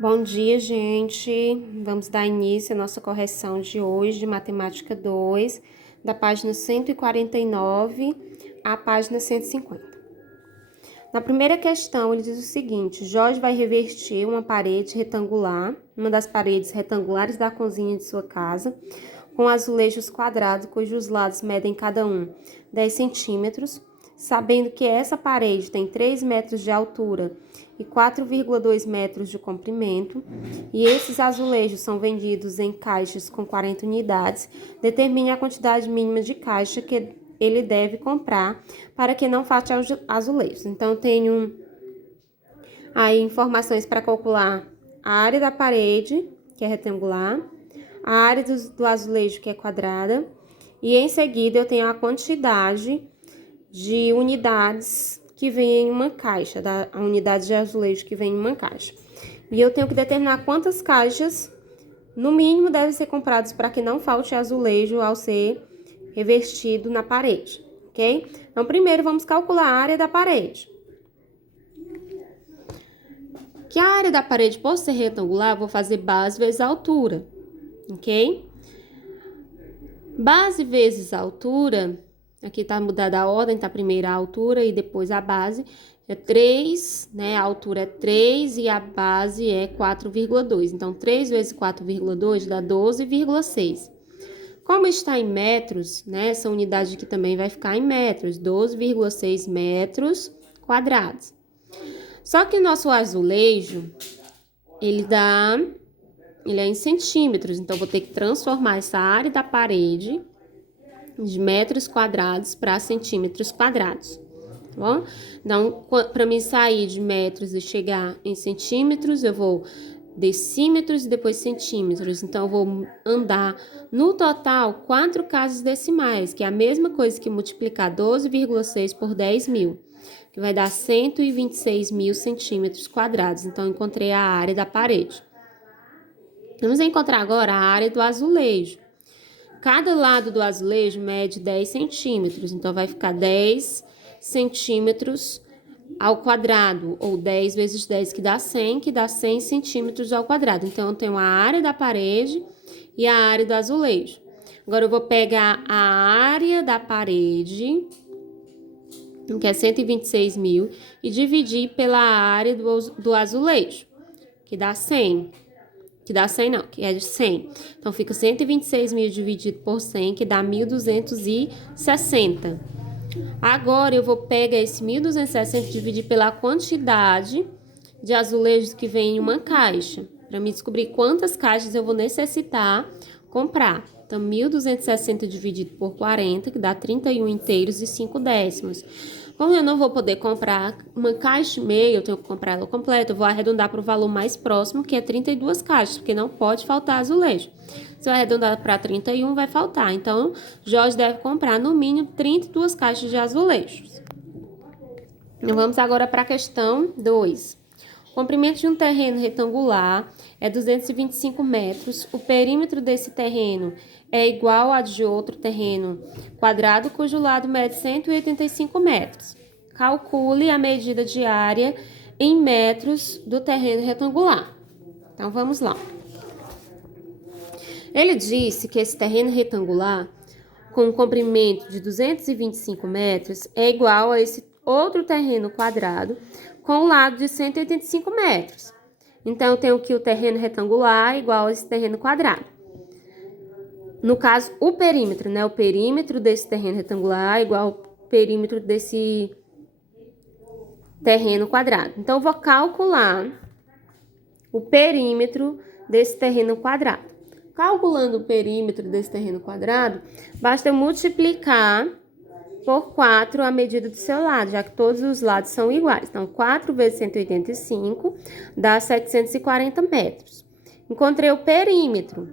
Bom dia, gente. Vamos dar início à nossa correção de hoje, de Matemática 2, da página 149 à página 150. Na primeira questão, ele diz o seguinte: Jorge vai revertir uma parede retangular, uma das paredes retangulares da cozinha de sua casa, com azulejos quadrados, cujos lados medem cada um 10 centímetros, sabendo que essa parede tem 3 metros de altura e 4,2 metros de comprimento, e esses azulejos são vendidos em caixas com 40 unidades, determine a quantidade mínima de caixa que ele deve comprar para que não falte azulejos. Então, eu tenho aí informações para calcular a área da parede, que é retangular, a área do azulejo, que é quadrada, e em seguida eu tenho a quantidade de unidades que vem em uma caixa, a unidade de azulejo que vem em uma caixa. E eu tenho que determinar quantas caixas, no mínimo, devem ser compradas para que não falte azulejo ao ser revestido na parede, ok? Então, primeiro vamos calcular a área da parede. Que a área da parede, por ser retangular, eu vou fazer base vezes altura, ok? Base vezes altura, aqui tá mudada a ordem, tá primeiro a altura e depois a base, é 3, né? A altura é 3 e a base é 4,2. Então, 3 vezes 4,2 dá 12,6. Como está em metros, né? Essa unidade aqui também vai ficar em metros, 12,6 metros quadrados. Só que o nosso azulejo, ele é em centímetros, então vou ter que transformar essa área da parede de metros quadrados para centímetros quadrados, tá bom? Então, para mim sair de metros e chegar em centímetros, eu vou decímetros e depois centímetros. Então, eu vou andar no total 4 casas decimais, que é a mesma coisa que multiplicar 12,6 por 10.000, que vai dar 126.000 centímetros quadrados. Então, eu encontrei a área da parede. Vamos encontrar agora a área do azulejo. Cada lado do azulejo mede 10 centímetros, então vai ficar 10 centímetros ao quadrado, ou 10 vezes 10, que dá 100 centímetros ao quadrado. Então, eu tenho a área da parede e a área do azulejo. Agora, eu vou pegar a área da parede, que é 126.000, e dividir pela área do azulejo, que dá 100. Que dá 100 não, que é de 100. Então, fica 126.000 dividido por 100, que dá 1.260. Agora, eu vou pegar esse 1.260 e dividir pela quantidade de azulejos que vem em uma caixa, para me descobrir quantas caixas eu vou necessitar comprar. Então, 1.260 dividido por 40, que dá 31 inteiros e 5 décimos. Como eu não vou poder comprar uma caixa e meia, eu tenho que comprar ela completa, eu vou arredondar para o valor mais próximo, que é 32 caixas, porque não pode faltar azulejo. Se eu arredondar para 31, vai faltar. Então, Jorge deve comprar no mínimo 32 caixas de azulejos. Vamos agora para a questão 2. O comprimento de um terreno retangular é 225 metros. O perímetro desse terreno é igual ao de outro terreno quadrado, cujo lado mede 185 metros. Calcule a medida de área em metros do terreno retangular. Então, vamos lá. Ele disse que esse terreno retangular, com um comprimento de 225 metros, é igual a esse outro terreno quadrado, com o lado de 185 metros. Então, eu tenho que o terreno retangular é igual a esse terreno quadrado. No caso, o perímetro, né? O perímetro desse terreno retangular é igual ao perímetro desse terreno quadrado. Então, eu vou calcular o perímetro desse terreno quadrado. Calculando o perímetro desse terreno quadrado, basta multiplicar por 4 a medida do seu lado, já que todos os lados são iguais. Então, 4 vezes 185 dá 740 metros. Encontrei o perímetro.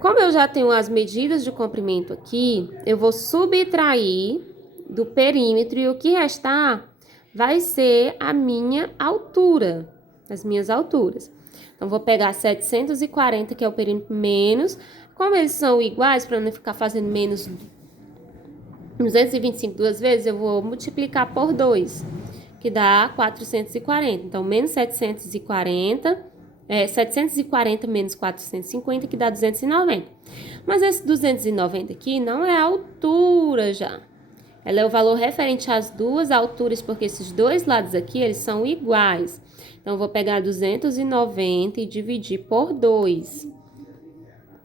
Como eu já tenho as medidas de comprimento aqui, eu vou subtrair do perímetro e o que restar vai ser a minha altura, as minhas alturas. Então, vou pegar 740, que é o perímetro, menos. Como eles são iguais, para não ficar fazendo menos 225 duas vezes, eu vou multiplicar por 2, que dá 440. Então, menos 740, 740 menos 450, que dá 290. Mas esse 290 aqui não é a altura já. Ela é o valor referente às duas alturas, porque esses dois lados aqui, eles são iguais. Então, eu vou pegar 290 e dividir por 2.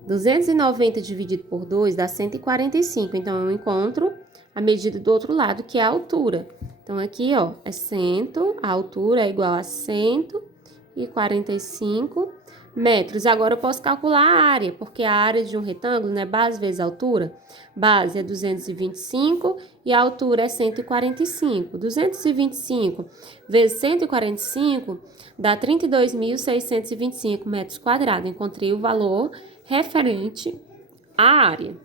290 dividido por 2 dá 145. Então, eu encontro a medida do outro lado, que é a altura. Então, aqui, ó, é 100, a altura é igual a 145 metros. Agora, eu posso calcular a área, porque a área de um retângulo, né, base vezes altura. Base é 225 e a altura é 145. 225 vezes 145 dá 32.625 metros quadrados. Encontrei o valor referente à área.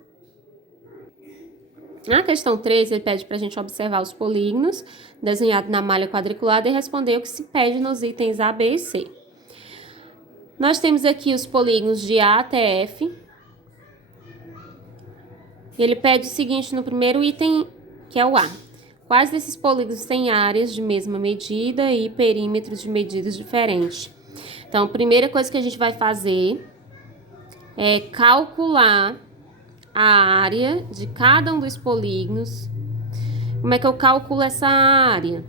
Na questão 3, ele pede para a gente observar os polígonos desenhados na malha quadriculada e responder o que se pede nos itens A, B e C. Nós temos aqui os polígonos de A até F. Ele pede o seguinte no primeiro item, que é o A. Quais desses polígonos têm áreas de mesma medida e perímetros de medidas diferentes? Então, a primeira coisa que a gente vai fazer é calcular a área de cada um dos polígonos. Como é que eu calculo essa área?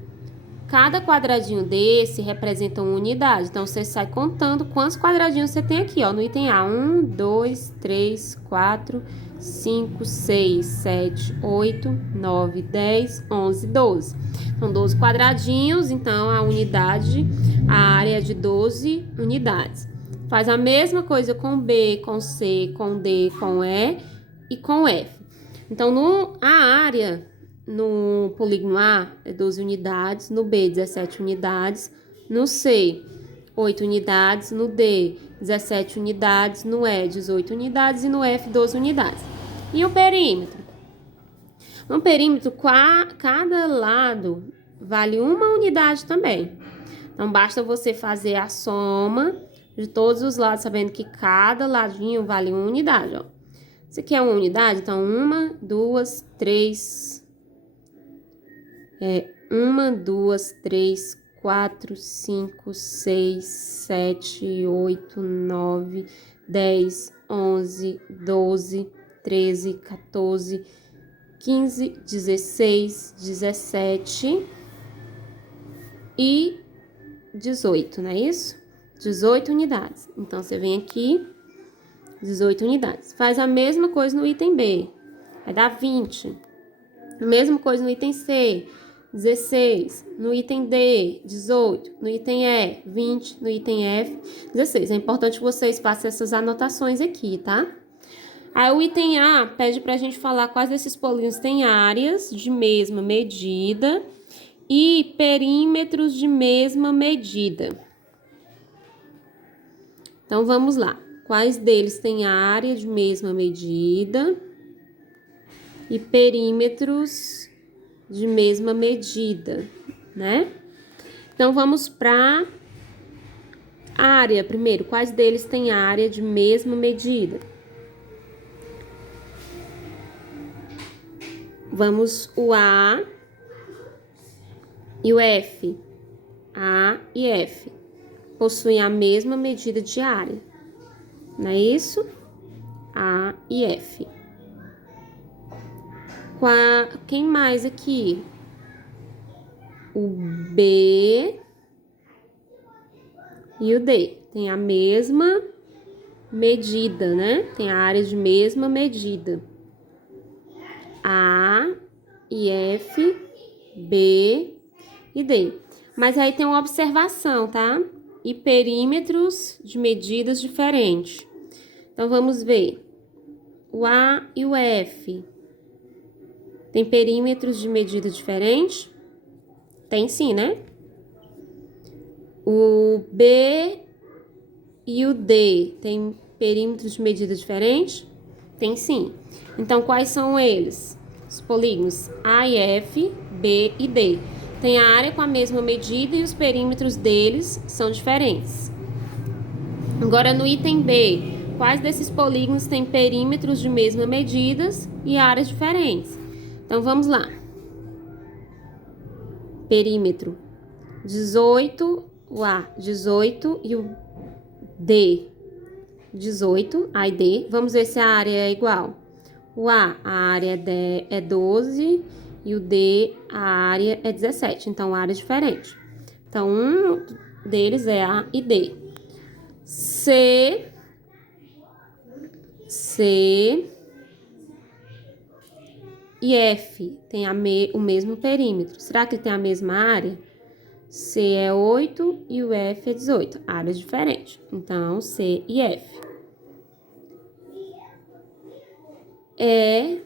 Cada quadradinho desse representa uma unidade. Então, você sai contando quantos quadradinhos você tem aqui, ó. No item A, 1, 2, 3, 4, 5, 6, 7, 8, 9, 10, 11, 12. São 12 quadradinhos, então a unidade, a área é de 12 unidades. Faz a mesma coisa com B, com C, com D, com E e com F. Então, a área no polígono A é 12 unidades, no B 17 unidades, no C 8 unidades, no D 17 unidades, no E 18 unidades e no F 12 unidades. E o perímetro? No perímetro, cada lado vale uma unidade também. Então, basta você fazer a soma de todos os lados, sabendo que cada ladinho vale uma unidade, ó. Isso aqui é uma unidade, então 1, 2, 3, 1, 2, 3, 4, 5, 6, 7, 8, 9, 10, 11, 12, 13, 14, 15, 16, 17 e 18, não é isso? 18 unidades. Então, você vem aqui, 18 unidades. Faz a mesma coisa no item B, vai dar 20. A mesma coisa no item C, 16. No item D, 18. No item E, 20. No item F, 16. É importante que vocês façam essas anotações aqui, tá? Aí, o item A pede pra gente falar quais desses polígonos têm áreas de mesma medida e perímetros de mesma medida. Então, vamos lá. Quais deles têm área de mesma medida e perímetros de mesma medida, né? Então, vamos para área primeiro. Quais deles têm área de mesma medida? Vamos o A e o F. A e F possuem a mesma medida de área, não é isso? A e F. Quem mais aqui? O B e o D. Tem a mesma medida, né? Tem a área de mesma medida. A e F, B e D. Mas aí tem uma observação, tá? E perímetros de medidas diferentes. Então, vamos ver. O A e o F tem perímetros de medida diferentes? Tem sim, né? O B e o D tem perímetros de medida diferentes? Tem sim. Então, quais são eles? Os polígonos A e F, B e D. Tem a área com a mesma medida e os perímetros deles são diferentes. Agora, no item B, quais desses polígonos têm perímetros de mesma medidas e áreas diferentes? Então, vamos lá. Perímetro. 18, o A, 18 e o D, 18, A e D. Vamos ver se a área é igual. O A área é 12 e o D, a área é 17. Então, a área é diferente. Então, um deles é A e D. C e F tem o mesmo perímetro. Será que tem a mesma área? C é 8 e o F é 18. Áreas diferentes. Então, C e F. E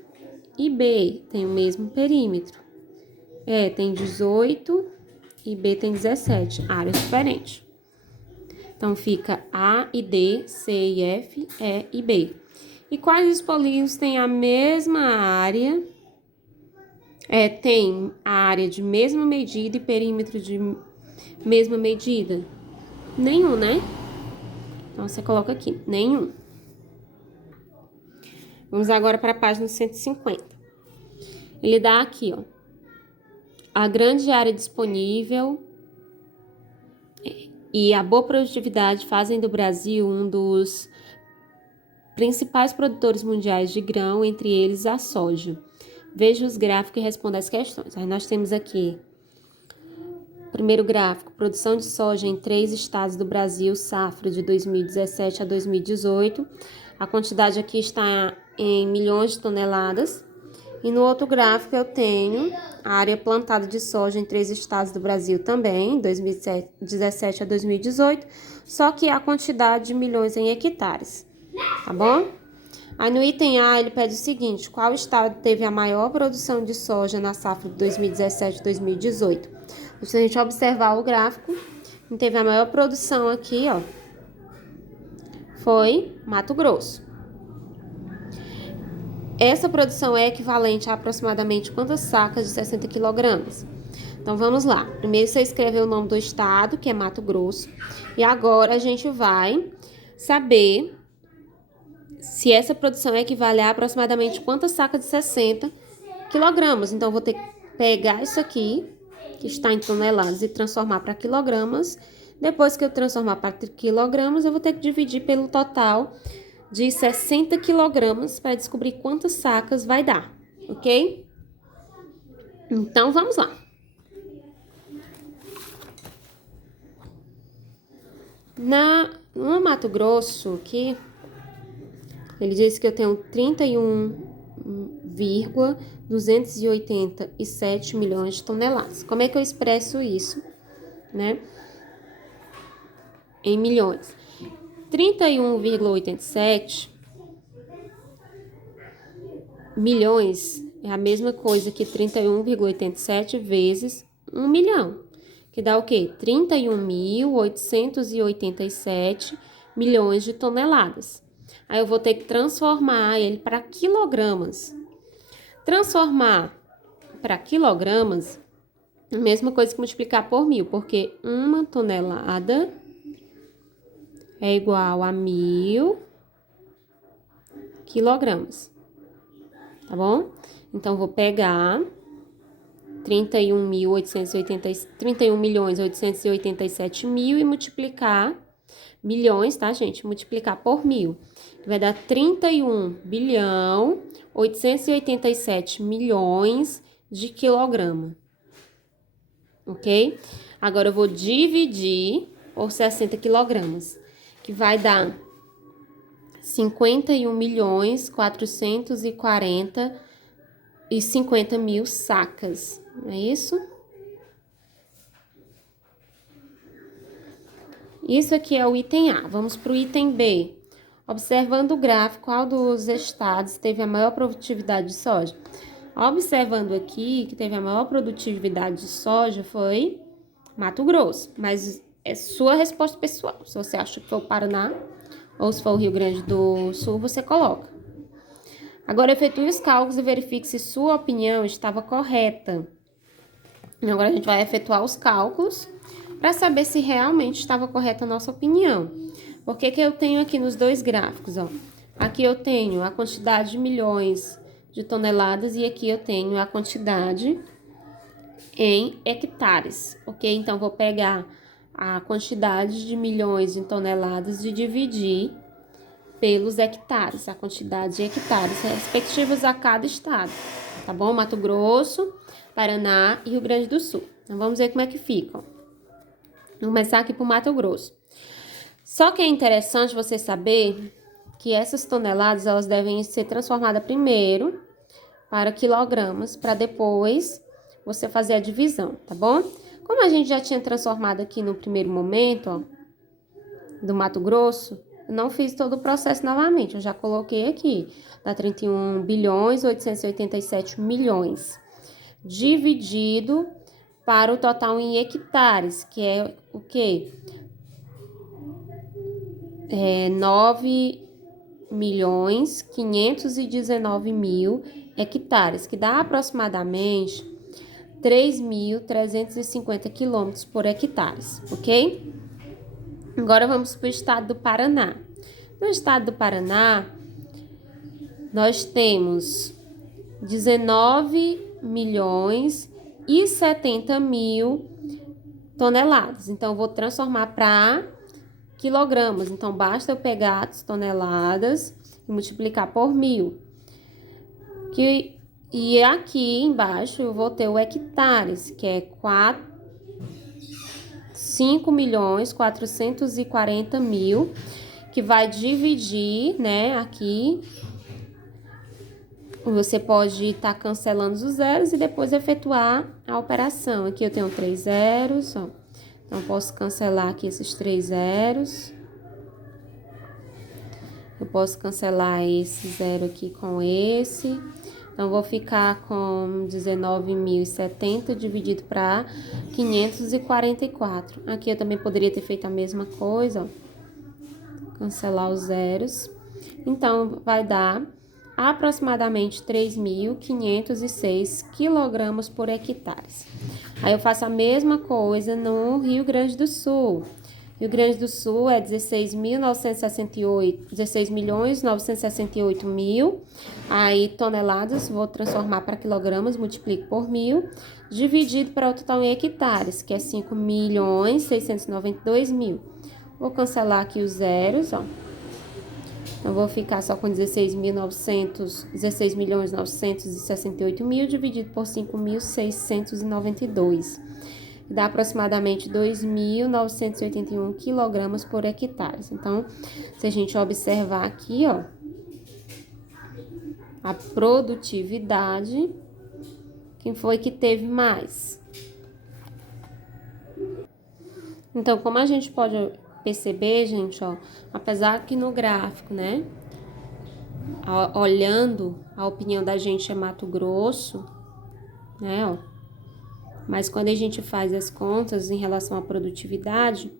e B tem o mesmo perímetro. E tem 18 e B tem 17. Áreas diferentes. Então, fica A e D, C e F, E e B. E quais os polígonos têm a mesma área? Tem a área de mesma medida e perímetro de mesma medida? Nenhum, né? Então, você coloca aqui, nenhum. Vamos agora para a página 150. Ele dá aqui, ó, a grande área disponível e a boa produtividade fazem do Brasil um dos principais produtores mundiais de grão, entre eles a soja. Veja os gráficos e responda as questões. Aí nós temos aqui, primeiro gráfico, produção de soja em 3 estados do Brasil, safra de 2017 a 2018. A quantidade aqui está em milhões de toneladas. E no outro gráfico eu tenho a área plantada de soja em 3 estados do Brasil também, 2017 a 2018, só que a quantidade de milhões em hectares, tá bom? Aí no item A ele pede o seguinte: qual estado teve a maior produção de soja na safra de 2017 a 2018? Se a gente observar o gráfico, quem teve a maior produção aqui, ó, foi Mato Grosso. Essa produção é equivalente a aproximadamente quantas sacas de 60 quilogramas? Então, vamos lá. Primeiro, você escreveu o nome do estado, que é Mato Grosso. E agora, a gente vai saber se essa produção equivale a aproximadamente quantas sacas de 60 quilogramas. Então, eu vou ter que pegar isso aqui, que está em toneladas, e transformar para quilogramas. Depois que eu transformar para quilogramas, eu vou ter que dividir pelo total de 60 quilogramas para descobrir quantas sacas vai dar, ok? Então, vamos lá. No Mato Grosso, aqui, ele diz que eu tenho 31,287 milhões de toneladas. Como é que eu expresso isso, né? Em milhões. 31,87 milhões é a mesma coisa que 31,87 vezes 1 milhão, que dá o quê? 31.887 milhões de toneladas. Aí eu vou ter que transformar ele para quilogramas. Transformar para quilogramas, a mesma coisa que multiplicar por 1.000, porque uma tonelada é igual a 1.000 quilogramas, tá bom? Então, vou pegar 31.887.000 e multiplicar, milhões, tá, gente? Multiplicar por 1.000, que vai dar 31.887 milhões de quilograma, ok? Agora, eu vou dividir por 60 quilogramas, que vai dar 51.440.050 sacas, não é isso? Isso aqui é o item A. Vamos para o item B. Observando o gráfico, qual dos estados teve a maior produtividade de soja? Observando aqui que teve a maior produtividade de soja foi Mato Grosso, mas é sua resposta pessoal. Se você acha que foi o Paraná ou se for o Rio Grande do Sul, você coloca. Agora, efetue os cálculos e verifique se sua opinião estava correta. Agora, a gente vai efetuar os cálculos para saber se realmente estava correta a nossa opinião. Por que eu tenho aqui nos dois gráficos, ó? Aqui eu tenho a quantidade de milhões de toneladas e aqui eu tenho a quantidade em hectares, ok? Então, vou pegar a quantidade de milhões em toneladas e dividir pelos hectares, a quantidade de hectares respectivos a cada estado, tá bom? Mato Grosso, Paraná e Rio Grande do Sul. Então, vamos ver como é que ficam. Vou começar aqui por Mato Grosso. Só que é interessante você saber que essas toneladas, elas devem ser transformadas primeiro para quilogramas, para depois você fazer a divisão, tá bom? Como a gente já tinha transformado aqui no primeiro momento, ó, do Mato Grosso, eu não fiz todo o processo novamente, eu já coloquei aqui, dá 31 bilhões 887 milhões, dividido para o total em hectares, que é o quê? 9.519.000 hectares, que dá aproximadamente 3.350 quilômetros por hectare, ok? Agora vamos para o estado do Paraná. No estado do Paraná, nós temos 19.070.000 toneladas. Então, eu vou transformar para quilogramas. Então, basta eu pegar as toneladas e multiplicar por 1.000. E aqui embaixo eu vou ter o hectares, que é 5.440.000, que vai dividir, né, aqui. Você pode estar cancelando os zeros e depois efetuar a operação. Aqui eu tenho 3 zeros, ó. Então, posso cancelar aqui esses 3 zeros. Eu posso cancelar esse zero aqui com esse. Então, vou ficar com 19.070 dividido para 544. Aqui eu também poderia ter feito a mesma coisa, ó. Cancelar os zeros. Então, vai dar aproximadamente 3.506 quilogramas por hectare. Aí eu faço a mesma coisa no Rio Grande do Sul. Rio Grande do Sul é 16.968.000 aí toneladas, vou transformar para quilogramas, multiplico por 1.000, dividido para o total em hectares, que é 5.692.000. Vou cancelar aqui os zeros, ó. Então, vou ficar só com 16.968.000 dividido por 5.692. Dá aproximadamente 2.981 quilogramas por hectare. Então, se a gente observar aqui, ó, a produtividade, quem foi que teve mais? Então, como a gente pode perceber, gente, ó, apesar que no gráfico, né, olhando, a opinião da gente é Mato Grosso, né, ó, mas quando a gente faz as contas em relação à produtividade,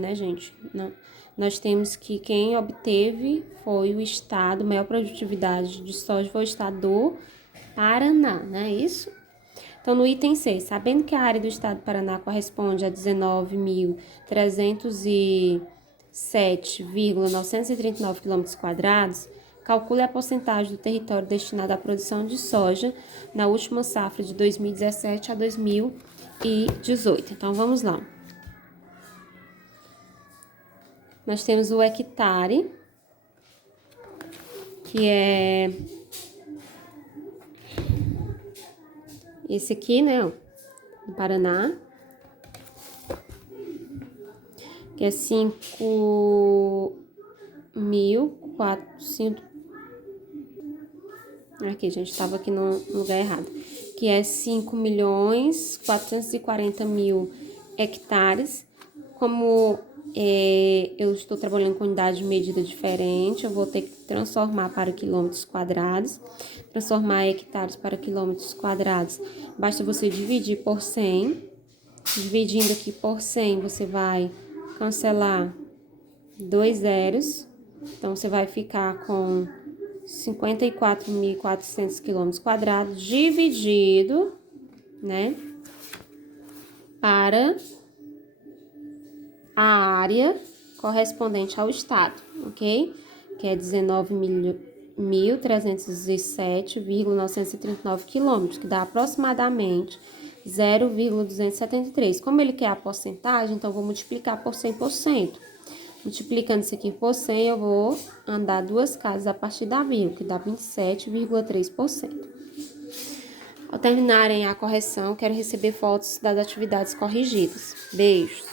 né, gente, não, nós temos que quem obteve foi o estado, maior produtividade de soja foi o estado do Paraná, né, isso? Então, no item 6, sabendo que a área do estado do Paraná corresponde a 19.307,939 km², calcule a porcentagem do território destinado à produção de soja na última safra de 2017 a 2018. Então, vamos lá. Nós temos o hectare, que é esse aqui, né, ó, do Paraná, que é 5.400. Aqui, gente, estava aqui no lugar errado. Que é 5.440.000 hectares. Como eu estou trabalhando com unidade de medida diferente, eu vou ter que transformar para quilômetros quadrados. Transformar hectares para quilômetros quadrados, basta você dividir por 100. Dividindo aqui por 100, você vai cancelar 2 zeros. Então, você vai ficar com 54.400 km², dividido, né, para a área correspondente ao estado, ok? Que é 19 1.307,939 quilômetros, que dá aproximadamente 0,273. Como ele quer a porcentagem, então, eu vou multiplicar por 100%. Multiplicando isso aqui por 100, eu vou andar 2 casas a partir da vírgula, que dá 27,3%. Ao terminarem a correção, quero receber fotos das atividades corrigidas. Beijos!